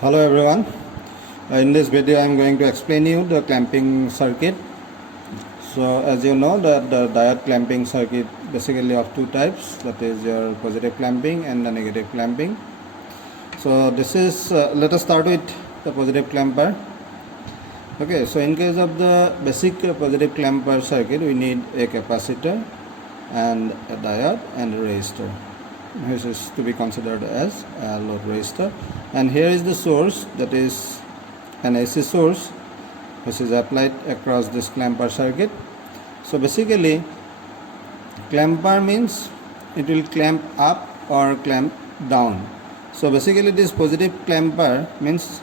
Hello everyone. In this video I am going to explain you the clamping circuit. So as you know that the diode clamping circuit basically of two types, that is your positive clamping and the negative clamping. So this is let us start with the positive clamper. Okay, so in case of the basic positive clamper circuit, we need a capacitor and a diode and a resistor, which is to be considered as a load resistor. And here is the source, that is an AC source, which is applied across this clamper circuit. So basically clamper means it will clamp up or clamp down. So basically this positive clamper means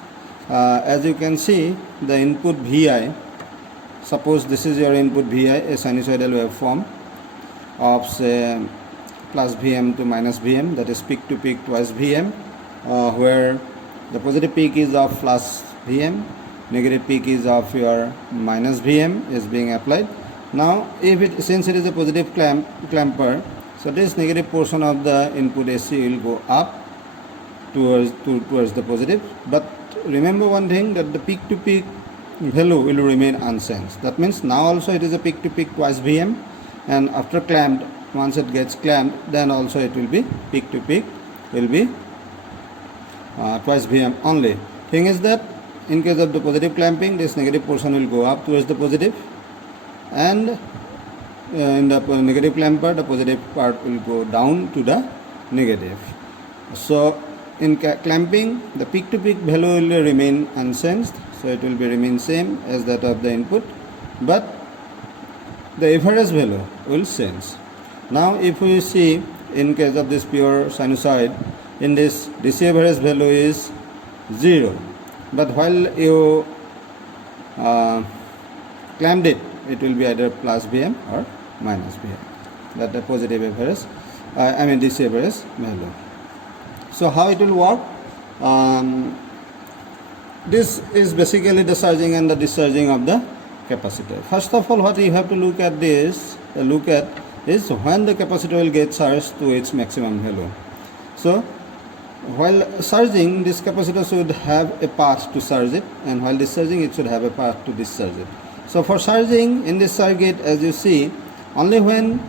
as you can see the input Vi, suppose this is your input Vi, a sinusoidal waveform of say plus Vm to minus Vm, that is peak to peak twice Vm, where the positive peak is of plus Vm, negative peak is of your minus Vm is being applied. Now since it is a positive clamper, so this negative portion of the input AC will go up towards the positive, but remember one thing, that the peak to peak value will remain unchanged. That means now also it is a peak to peak twice Vm, and after clamped, once it gets clamped, then also it will be peak to peak will be twice Vm only. Thing is that in case of the positive clamping, this negative portion will go up towards the positive, and in the negative clamper, the positive part will go down to the negative. So in clamping, the peak to peak value will remain unchanged, so it will be remain same as that of the input, but the average value will change. Now if we see in case of this pure sinusoid, in this DC average value is 0, but while you clamped it, it will be either plus Vm or minus Vm, that the positive average DC average value. So how it will work? This is basically the surging and the discharging of the capacitor. First of all, what you have to look at is when the capacitor will get charged to its maximum value. So while surging, this capacitor should have a path to charge it, and while discharging, it should have a path to discharge it. So for surging in this circuit, as you see, only when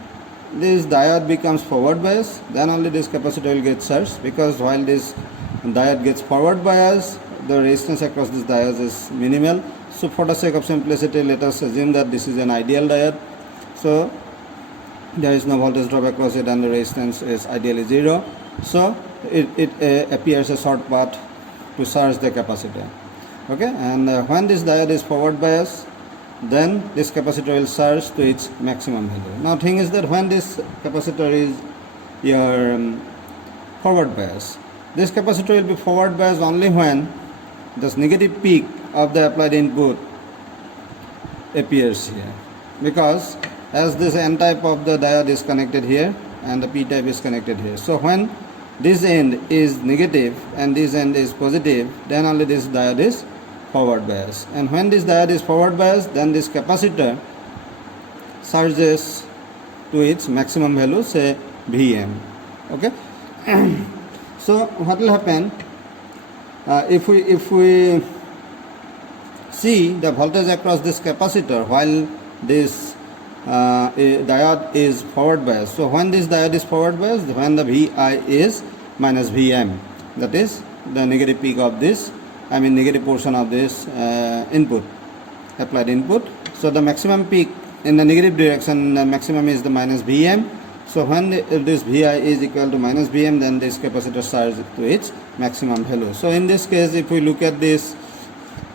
this diode becomes forward bias, then only this capacitor will get charged, because while this diode gets forward bias, the resistance across this diode is minimal. So for the sake of simplicity, let us assume that this is an ideal diode. So there is no voltage drop across it and the resistance is ideally 0. So it appears a short path to charge the capacitor. Okay, and when this diode is forward bias, then this capacitor will charge to its maximum value. Now thing is that when this capacitor is your forward bias, this capacitor will be forward bias only when this negative peak of the applied input appears here, because as this N type of the diode is connected here and the P type is connected here. So when this end is negative and this end is positive, then only this diode is forward bias, and when this diode is forward bias, then this capacitor surges to its maximum value, say Vm. Okay. So what will happen if we see the voltage across this capacitor while this diode is forward bias? So when this diode is forward bias, when the Vi is minus Vm, that is the negative peak of this, negative portion of this input, applied input. So the maximum peak in the negative direction, the maximum is the minus Vm. So when this Vi is equal to minus Vm, then this capacitor charges to its maximum value. So in this case, if we look at this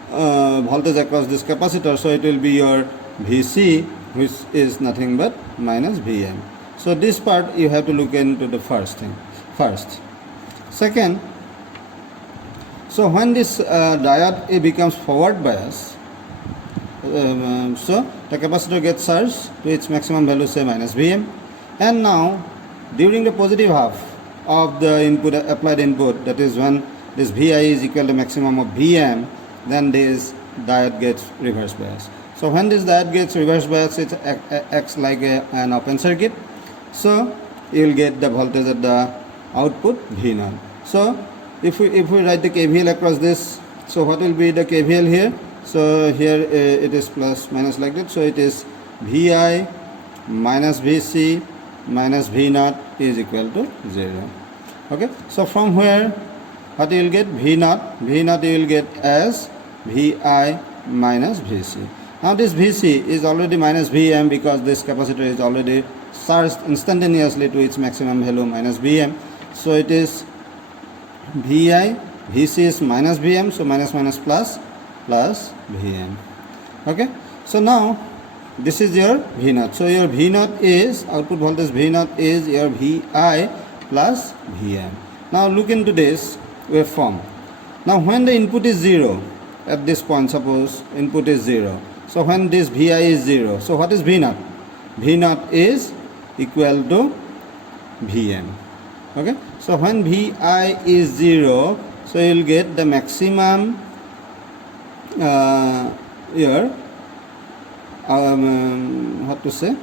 voltage across this capacitor, so it will be your Vc, which is nothing but minus Vm. So this part you have to look into the first. Second, so when this diode becomes forward bias, so the capacitor gets charged to its maximum value, say minus Vm, and now during the positive half of the input, applied input, that is when this Vi is equal to maximum of Vm, then this diode gets reverse bias. So when this diode gets reverse bias, it acts like an open circuit. So you will get the voltage at the output V0. So if we write the KVL across this, so what will be the KVL here? So here it is plus minus like that. So it is VI minus VC minus V naught is equal to 0. Okay. So from where what you will get? V naught you will get as VI minus VC. Now this VC is already minus Vm because this capacitor is already charged instantaneously to its maximum value minus Vm. So it is Vi, Vc is minus Vm, so minus minus plus Vm. Okay. So now this is your V naught. So your V naught is, output voltage V naught is your Vi plus Vm. Now look into this waveform. Now when the input is 0, at this point suppose input is 0. So when this Vi is 0, so what is V naught? V naught is equal to Vm. Okay. So when Vi is 0, so you will get the maximum here what to say,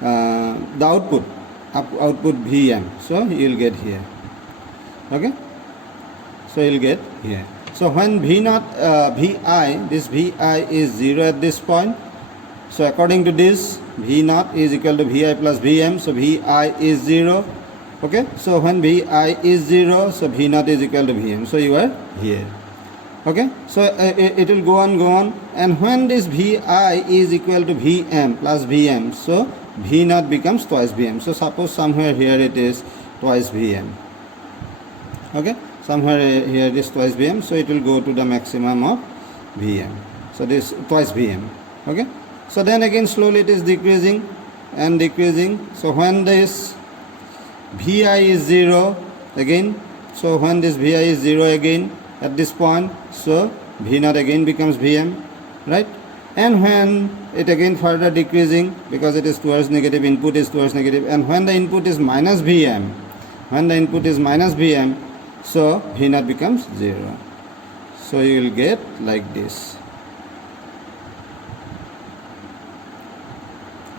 the output Vm, so you will get here. Okay. So you will get here. So when V naught Vi, this Vi is 0 at this point, so according to this V naught is equal to Vi plus Vm, so Vi is 0. Okay. So when Vi is 0, so V naught is equal to Vm, so you are here. Okay. So it will go on, and when this Vi is equal to Vm plus Vm, so V naught becomes twice Vm. So suppose somewhere here it is twice Vm. Okay. Somewhere here it is twice Vm, so it will go to the maximum of Vm. So this twice Vm. Okay. So then again slowly it is decreasing and decreasing. So when this Vi is 0 again, so when this Vi is 0 again at this point, so V naught again becomes Vm, right? And when it again further decreasing because it is towards negative, input is towards negative, and when the input is minus Vm, so V naught becomes 0. So you will get like this.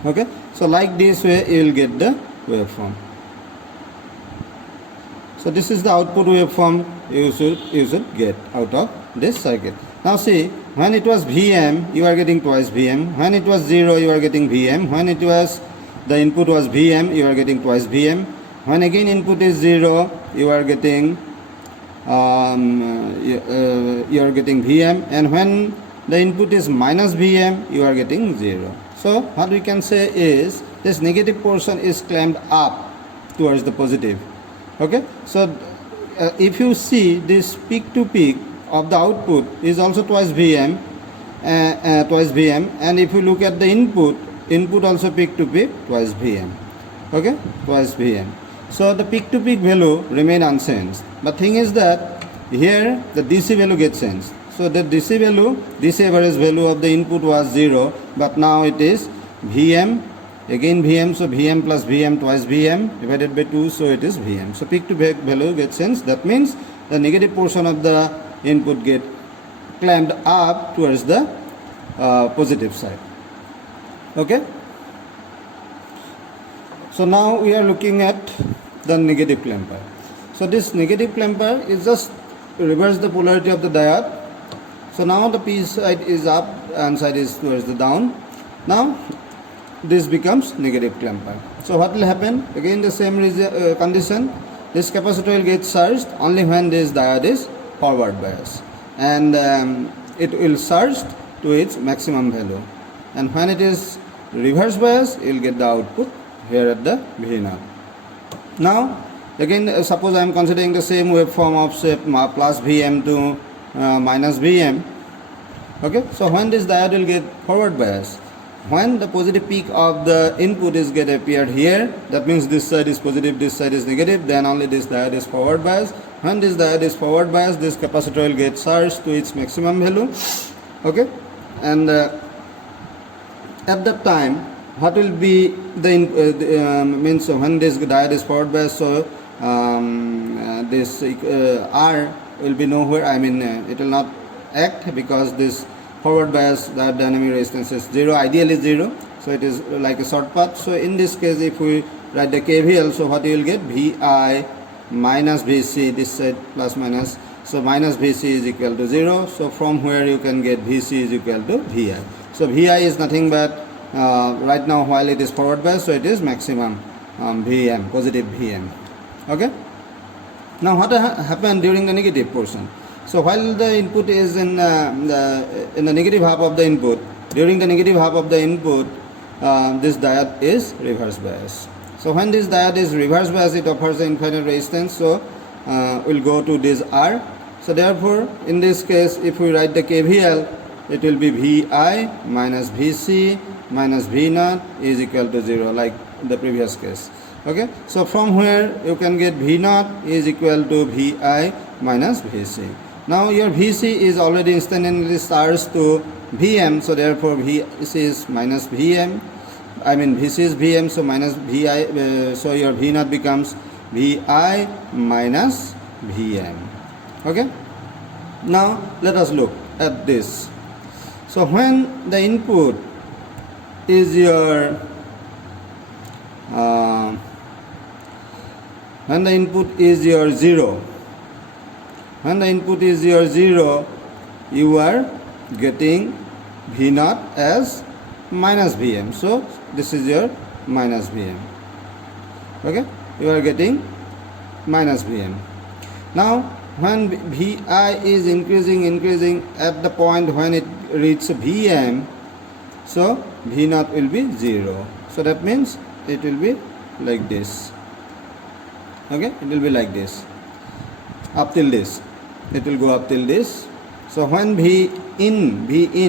Okay. So like this way you will get the waveform. So this is the output waveform you should get out of this circuit. Now see, when it was Vm, you are getting twice Vm. When it was 0, you are getting Vm. When it was the input was Vm, you are getting twice Vm. When again input is 0, you are getting Vm, and when the input is minus Vm, you are getting 0. So what we can say is this negative portion is clamped up towards the positive. Okay. So if you see this peak to peak of the output is also twice Vm, and if you look at the input also peak to peak twice Vm. Okay, twice Vm. So the peak to peak value remain unchanged. But thing is that here the DC value gets changed. So the DC average value of the input was 0, but now it is Vm, again Vm, so Vm plus Vm twice Vm divided by 2, so it is Vm. So peak to peak value gets changed. That means the negative portion of the input get clamped up towards the positive side. Okay. So now we are looking at the negative clamper. So this negative clamper is just reverse the polarity of the diode. So now the P side is up and side is towards the down. Now this becomes negative clamper. So what will happen? Again the same condition. This capacitor will get charged only when this diode is forward bias, and it will charge to its maximum value. And when it is reverse bias, you will get the output here at the V naught. Now again suppose I am considering the same waveform of say plus Vm to minus Vm. Okay, so when this diode will get forward bias, when the positive peak of the input is get appeared here, that means this side is positive, this side is negative, then only this diode is forward bias. When this diode is forward bias, this capacitor will get charged to its maximum value. Okay, and at that time what will be the means when this diode is forward bias, so this R will be nowhere, I mean it will not act because this forward bias the dynamic resistance is 0, ideally 0, so it is like a short path. So in this case if we write the KVL, so what you will get, Vi minus VC, this side plus minus, so minus VC is equal to 0. So from where you can get VC is equal to VI. So VI is nothing but right now while it is forward bias, so it is maximum VM, positive VM. Okay. Now what happened during the negative portion? So while the input is in the negative half of the input, during the negative half of the input, this diode is reverse bias. So when this diode is reverse bias, it offers the infinite resistance. So we'll go to this R. So therefore, in this case, if we write the KVL, it will be VI minus VC minus V0 is equal to 0, like the previous case. Okay. So from where you can get V0 is equal to VI minus VC. Now your VC is already instantaneously charged to VM, so therefore VC is minus VM. I mean VC is VM, so minus VI. So your V0 becomes VI minus VM. Okay. Now let us look at this. So when the input is your when the input is your 0, when the input is your 0, you are getting V0 as minus VM. So this is your minus VM. Okay, you are getting minus VM. Now when VI is increasing at the point when it reaches VM, so V0 will be 0. So that means it will be like this. Okay, it will be like this up till this. It will go up till this. So when V in,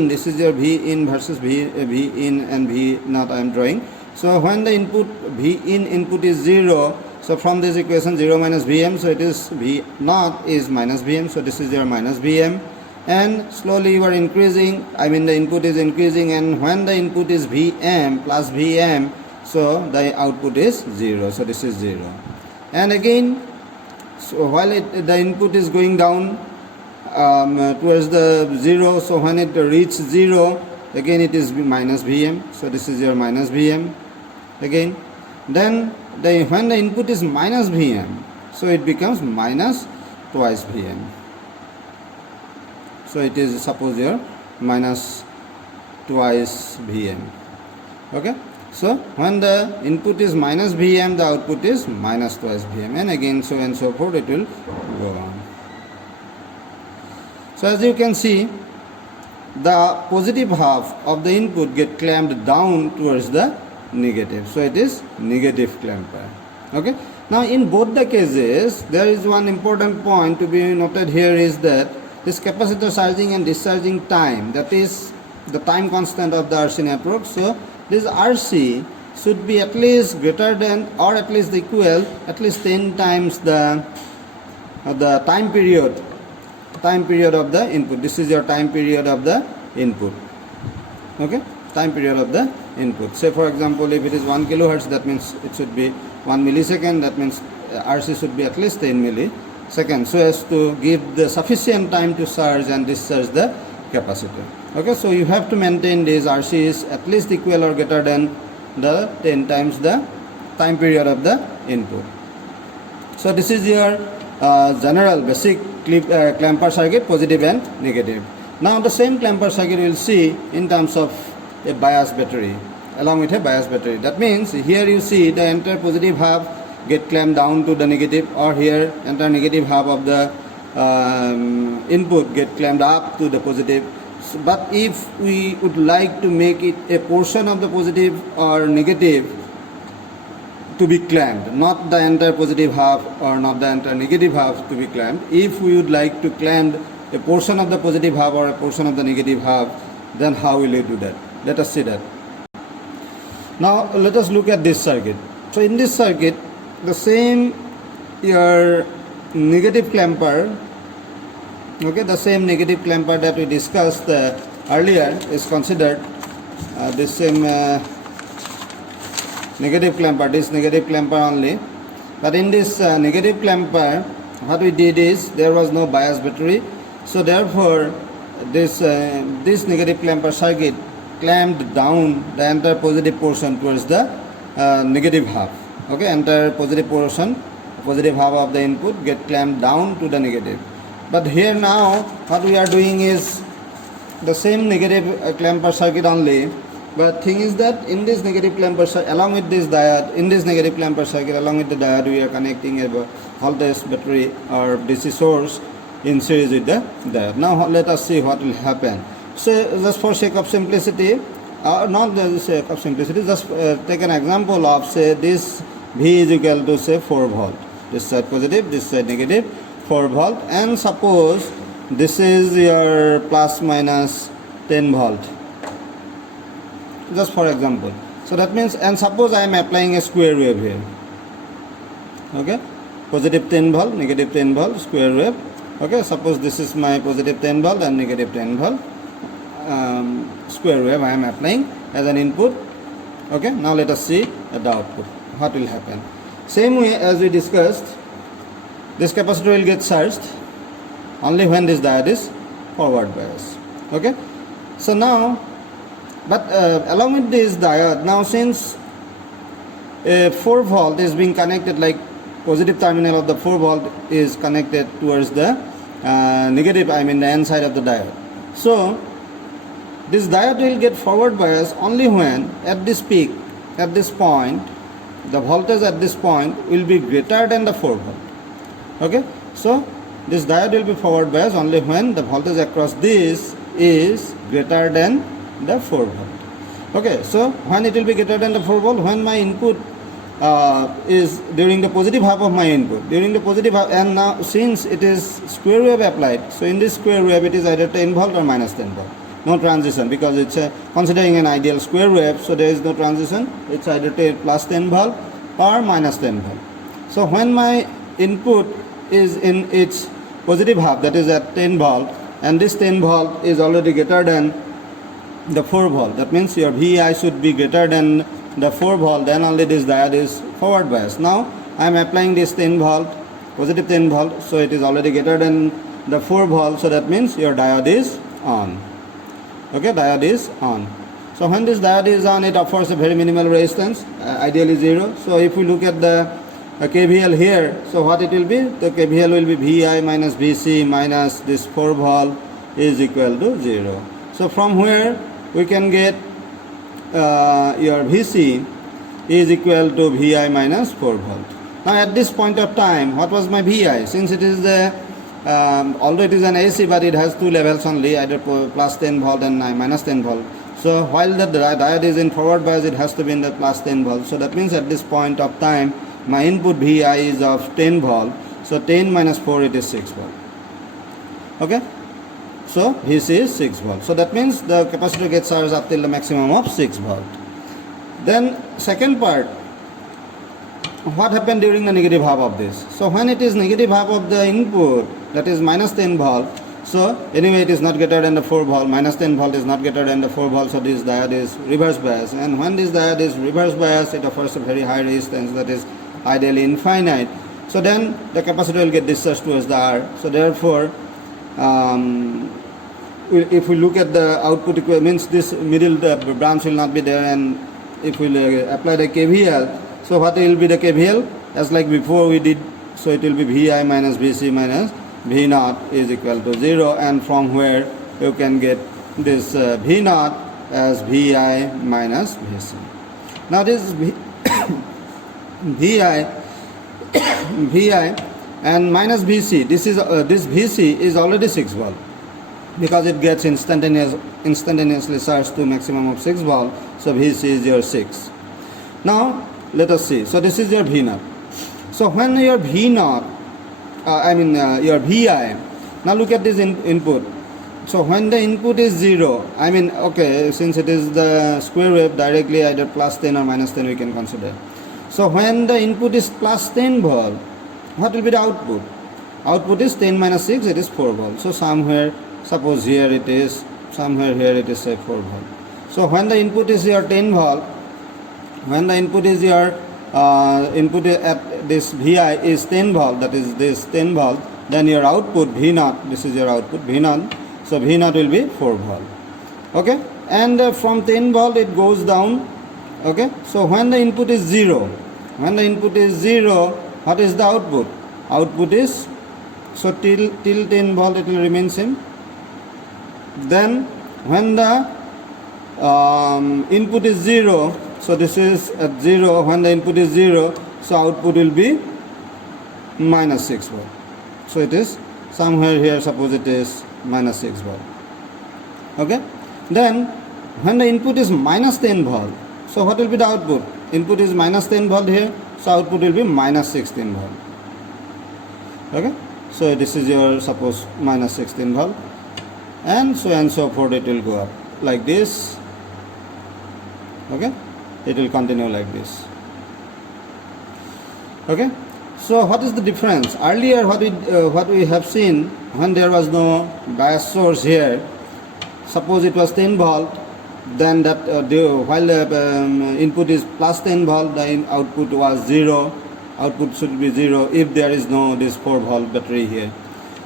this is your V in versus V in and V0 I am drawing. So when the input V in input is 0, so from this equation 0 minus Vm, so it is V0 is minus Vm, so this is your minus Vm. And slowly you are increasing, I mean the input is increasing, and when the input is Vm plus Vm, so the output is 0, so this is 0. And again, so while the input is going down towards the 0, so when it reaches 0, again it is minus Vm, so this is your minus Vm again. Then when the input is minus Vm, so it becomes minus twice Vm. So it is, suppose your minus twice Vm. Okay. So when the input is minus Vm, the output is minus twice Vm, and again so and so forth it will go on. So as you can see, the positive half of the input get clamped down towards the negative. So it is negative clamper. Okay. Now in both the cases, there is one important point to be noted here is that this capacitor charging and discharging time, that is the time constant of the RC network. So this RC should be at least greater than or at least equal at least 10 times the time period of the input. This is your time period of the input. Okay, time period of the input. Say for example, if it is 1 kilohertz, that means it should be 1 millisecond. That means RC should be at least 10 milliseconds, so as to give the sufficient time to charge and discharge the capacitor. Okay, so you have to maintain this RC is at least equal or greater than the 10 times the time period of the input. So this is your general basic clamper circuit, positive and negative. Now the same clamper circuit we will see in terms of a bias battery, along with a bias battery. That means here you see the entire positive half get clamped down to the negative, or here entire negative half of the input get clamped up to the positive. But if we would like to make it a portion of the positive or negative to be clamped, not the entire positive half or not the entire negative half to be clamped, if we would like to clamp a portion of the positive half or a portion of the negative half, then how will you do that? Let us see that. Now let us look at this circuit. So in this circuit, the same your negative clamper, okay, the same negative clamper that we discussed earlier is considered. This same negative clamper, this negative clamper only. But in this negative clamper, what we did is there was no bias battery, so therefore this negative clamper circuit clamped down the entire positive portion towards the negative half. Okay, entire positive portion positive half of the input get clamped down to the negative. But here now what we are doing is the same negative clamper circuit only, but thing is that in this negative clamper circuit, along with this diode, in this negative clamper circuit, along with the diode, we are connecting a voltage battery or DC source in series with the diode. Now let us see what will happen. So just for sake of simplicity, not the sake of simplicity, just take an example of, say, this V is equal to, say, 4 volt. This side positive, this side negative, 4 volt, and suppose this is your plus minus 10 volt, just for example. So that means, and suppose I am applying a square wave here, okay, positive 10 volt, negative 10 volt, square wave. Okay, suppose this is my positive 10 volt and negative 10 volt square wave I am applying as an input. Okay, now let us see at the output what will happen. Same way as we discussed, this capacitor will get charged only when this diode is forward bias. Okay, so now, but along with this diode, now since a 4 volt is being connected, like positive terminal of the 4 volt is connected towards the negative, I mean the N side of the diode. So this diode will get forward bias only when at this peak, at this point, the voltage at this point will be greater than the 4 volt. Okay, so this diode will be forward bias only when the voltage across this is greater than the 4 volt. Okay, so when it will be greater than the 4 volt, when my input is during the positive half of my input, during the positive half, and now since it is square wave applied, so in this square wave it is either 10 volt or minus 10 volt. No transition, because it's considering an ideal square wave, so there is no transition. It's either plus 10 volt or minus 10 volt. So when my input is in its positive half, that is at 10 volt, and this 10 volt is already greater than the 4 volt, that means your VI should be greater than the 4 volt, then only this diode is forward bias. Now I am applying this 10 volt, positive 10 volt, so it is already greater than the 4 volt, so that means your diode is on. Okay, diode is on. So when this diode is on, it offers a very minimal resistance, ideally 0. So if we look at the KVL here, so what it will be? The KVL will be VI minus VC minus this 4 volt is equal to 0. So from where we can get your VC is equal to VI minus 4 volt. Now at this point of time, what was my VI? Since it is the although it is an AC, but it has two levels only, either plus 10 volt and minus 10 volt. So while the diode is in forward bias, it has to be in the plus 10 volt. So that means at this point of time, my input VI is of 10 volt. So 10 minus 4, it is 6 volt. Okay, so VC is 6 volt. So that means the capacitor gets charged up till the maximum of 6 volt. Then second part, what happened during the negative half of this? So when it is negative half of the input, that is minus 10 volt, so anyway it is not greater than the 4 volt, minus 10 volt is not greater than the 4 volt, so this diode is reverse bias, and when this diode is reverse bias, it offers a very high resistance, that is ideally infinite. So then the capacitor will get discharged towards the R. So therefore if we look at the output equation, means this middle the branch will not be there, and if we apply the KVL, so what will be the KVL? As like before we did, so it will be VI minus VC minus V naught is equal to 0, and from where you can get this V naught as VI minus VC. Now this VI and minus VC, this is this VC is already 6 volt, because it gets instantaneously charged to maximum of 6 volt, so VC is your 6. Now let us see. So this is your V naught. So when your V naught, your VI, now look at this input. So when the input is 0, okay, since it is the square wave, directly either plus 10 or minus 10 we can consider. So when the input is plus 10 volt, what will be the output? Output is 10 minus 6, it is 4 volt. So somewhere, suppose here it is, somewhere here it is say 4 volt. So when the input is your 10 volt, when the input is your input at this VI is 10 volt, that is this 10 volt, then your output V naught, this is your output V naught, so V naught will be 4 volt. Okay, and from 10 volt it goes down. Okay, so when the input is 0, when the input is 0, what is the output? Output is, so till 10 volt it will remain same. Then when the input is 0, so this is at 0, when the input is 0, so output will be minus 6 volt. So it is somewhere here, suppose it is minus 6 volt. Okay. Then when the input is minus 10 volt, so what will be the output? Input is minus 10 volt here, so output will be minus 16 volt. Okay. So this is your, suppose, minus 16 volt, and so forth it will go up like this. Okay. It will continue like this. Okay. So what is the difference? Earlier what we have seen, when there was no bias source here, suppose it was 10 volt, then that while the input is plus 10 volt, the output was 0. Output should be 0 if there is no this 4 volt battery here.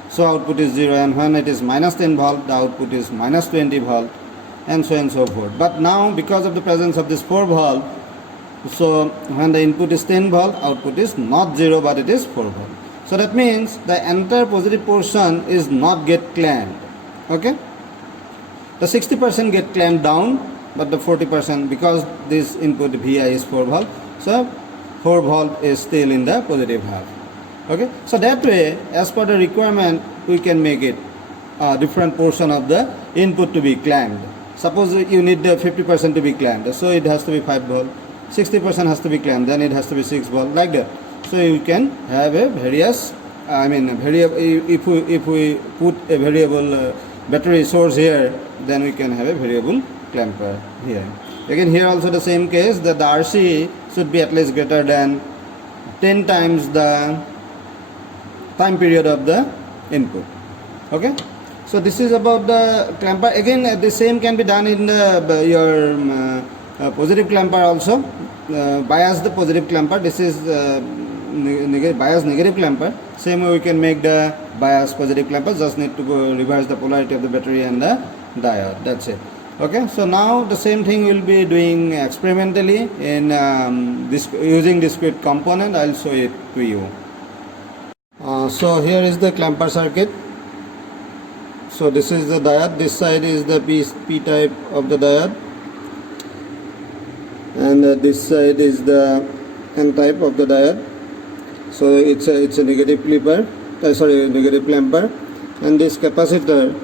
So output is 0, and when it is minus 10 volt, the output is minus 20 volt, and so forth. But now, because of the presence of this 4 volt, so when the input is 10 volt, output is not 0 but it is 4 volt. So that means the entire positive portion is not get clamped. Okay. The 60% get clamped down, but the 40%, because this input Vi is 4 volt, so 4 volt is still in the positive half. Okay. So that way, as per the requirement, we can make it a different portion of the input to be clamped. Suppose you need the 50% to be clamped, so it has to be 5 volt. 60% has to be clamped, then it has to be 6 volt, like that. So you can have a various, variable. If we put a variable battery source here, then we can have a variable clamper here. Again, here also the same case, that the RC should be at least greater than 10 times the time period of the input. Okay. So this is about the clamper. Again, the same can be done in the your positive clamper also. Bias the positive clamper. This is bias negative clamper. Same way we can make the bias positive clamper. Just need to go reverse the polarity of the battery and the diode. That's it. Okay. So now the same thing we'll be doing experimentally in using discrete component. I'll show it to you. So here is the clamper circuit. So this is the diode. This side is the P type of the diode, and this side is the N type of the diode. So it's a negative clipper. Negative clamper, and this capacitor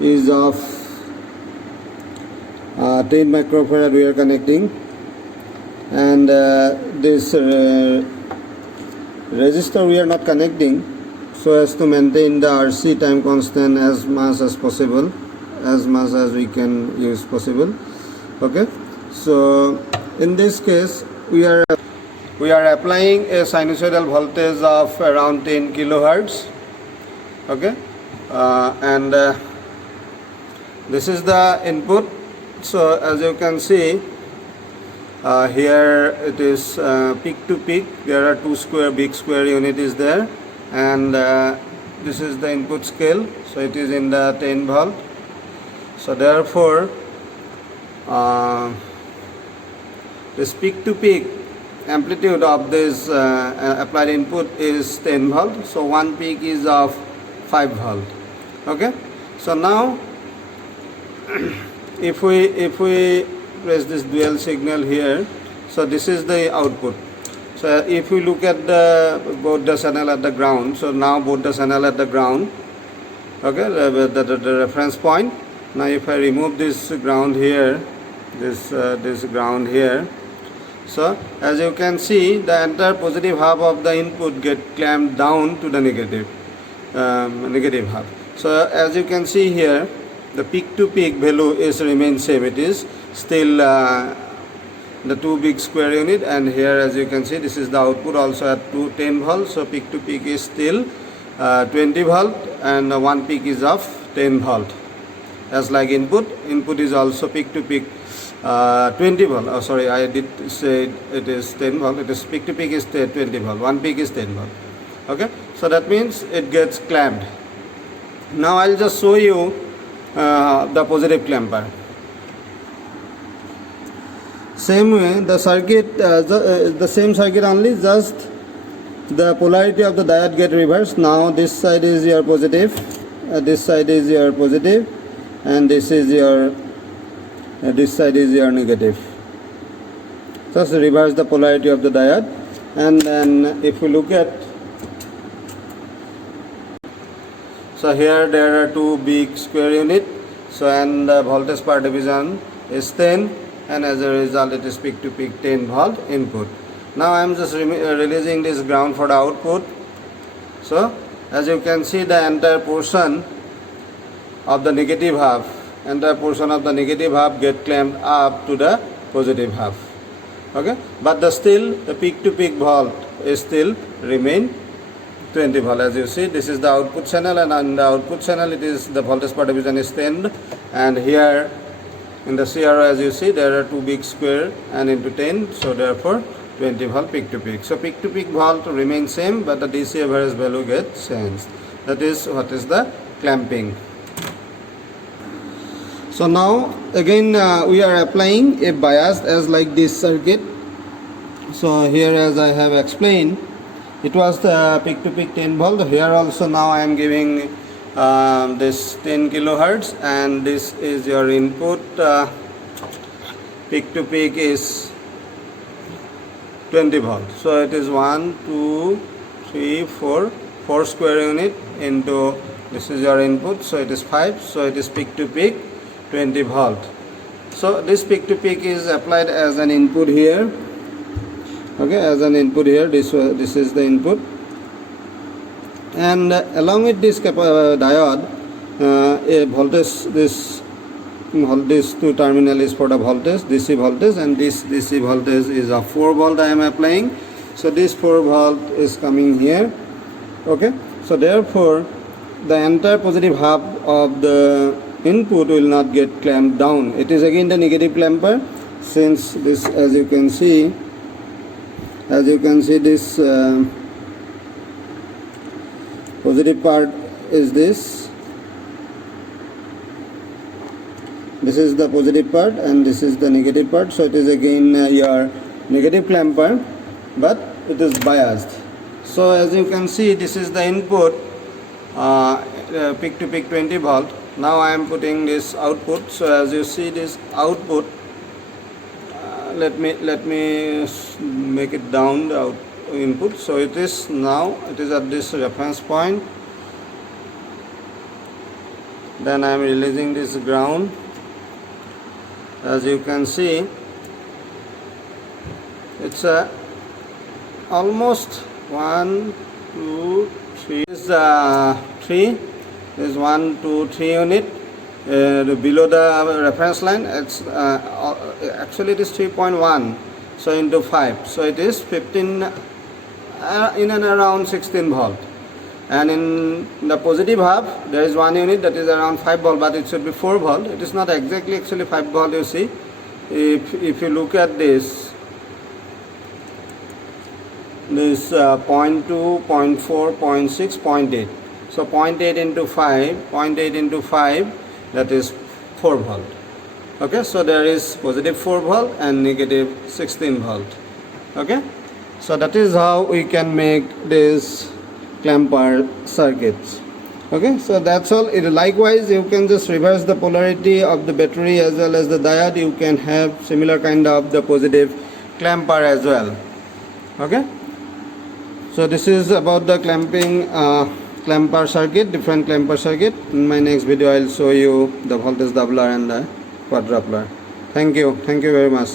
is of 10 microfarad we are connecting, and this resistor we are not connecting, so as to maintain the RC time constant as much as possible, as much as we can use possible. Okay. So in this case we are applying a sinusoidal voltage of around 10 kilohertz. Okay. And this is the input. So as you can see, here it is peak to peak. There are two big square unit is there, and this is the input scale. So it is in the 10 volt. So therefore this peak to peak amplitude of this applied input is 10 volt. So one peak is of 5 volt. Okay. So now if we press this dual signal here, so this is the output. So if we look at both the channel at the ground, so now both the channel at the ground, okay, the reference point. Now if I remove this ground here, this ground here, so as you can see, the entire positive half of the input get clamped down to the negative half. So as you can see here, the peak to peak value is remain same. It is still the two big square unit, and here as you can see, this is the output also at 10 volt. So peak to peak is still 20 volt, and one peak is of 10 volt. As like input is also peak to peak 20 volt. Oh, sorry, I did say it is 10 volt. It is peak to peak is 20 volt. One peak is 10 volt. Okay, so that means it gets clamped. Now I'll just show you the positive clamper. Same way the circuit, the same circuit only, just the polarity of the diode get reversed. Now this side is your positive, this side is your positive, and this is your this side is your negative. Just reverse the polarity of the diode. And then if we look at, so here there are two big square unit, so and the voltage per division is 10, and as a result it is peak to peak 10 volt input. Now I am just releasing this ground for the output. So as you can see, the entire portion of the negative half, get clamped up to the positive half. Okay, but still the peak to peak volt is still remain 20 volt. As you see, this is the output channel, and on the output channel it is the voltage per division is 10, and here in the CRO as you see there are two big square and into 10, so therefore 20 volt peak to peak. So peak to peak volt remains same, but the DC average value gets changed. That is what is the clamping. So now again we are applying a bias as like this circuit. So here, as I have explained, it was the peak to peak 10 volt. Here also now I am giving this 10 kilohertz, and this is your input. Peak to peak is 20 volt. So it is 1, 2, 3, 4 square unit into, this is your input, so it is 5, so it is peak to peak 20 volt. So this peak to peak is applied as an input here. Okay, as an input here, this is the input, and along with this diode, a voltage, this two terminal is for the voltage, DC voltage, and this DC voltage is a 4 volt I am applying. So this 4 volt is coming here. Okay, so therefore the entire positive half of the input will not get clamped down. It is again the negative clamper, since this, as you can see this positive part is this is the positive part, and this is the negative part. So it is again your negative clamper, but it is biased. So as you can see, this is the input, peak to peak 20 volt. Now I am putting this output. So as you see this output, let me make it down the input. So it is now, it is at this reference point. Then I am releasing this ground. As you can see, it's almost 1, 2, 3 is 3. This is 1, 2, 3 unit below the reference line. It's actually it is 3.1, so into 5, so it is 15 in and around 16 volt. And in the positive half there is 1 unit that is around 5 volt, but it should be 4 volt. It is not exactly actually 5 volt. You see, if you look at this 0.2, 0.4, 0.6, 0.8. So 0.8 into 5, that is 4 volt. Okay, so there is positive 4 volt and negative 16 volt. Okay, so that is how we can make this clamper circuits. Okay, so that's all. Likewise, you can just reverse the polarity of the battery as well as the diode. You can have similar kind of the positive clamper as well. Okay, so this is about the clamping clamper circuit, different clamper circuit. In my next video I will show you the voltage doubler and the quadrupler. Thank you very much.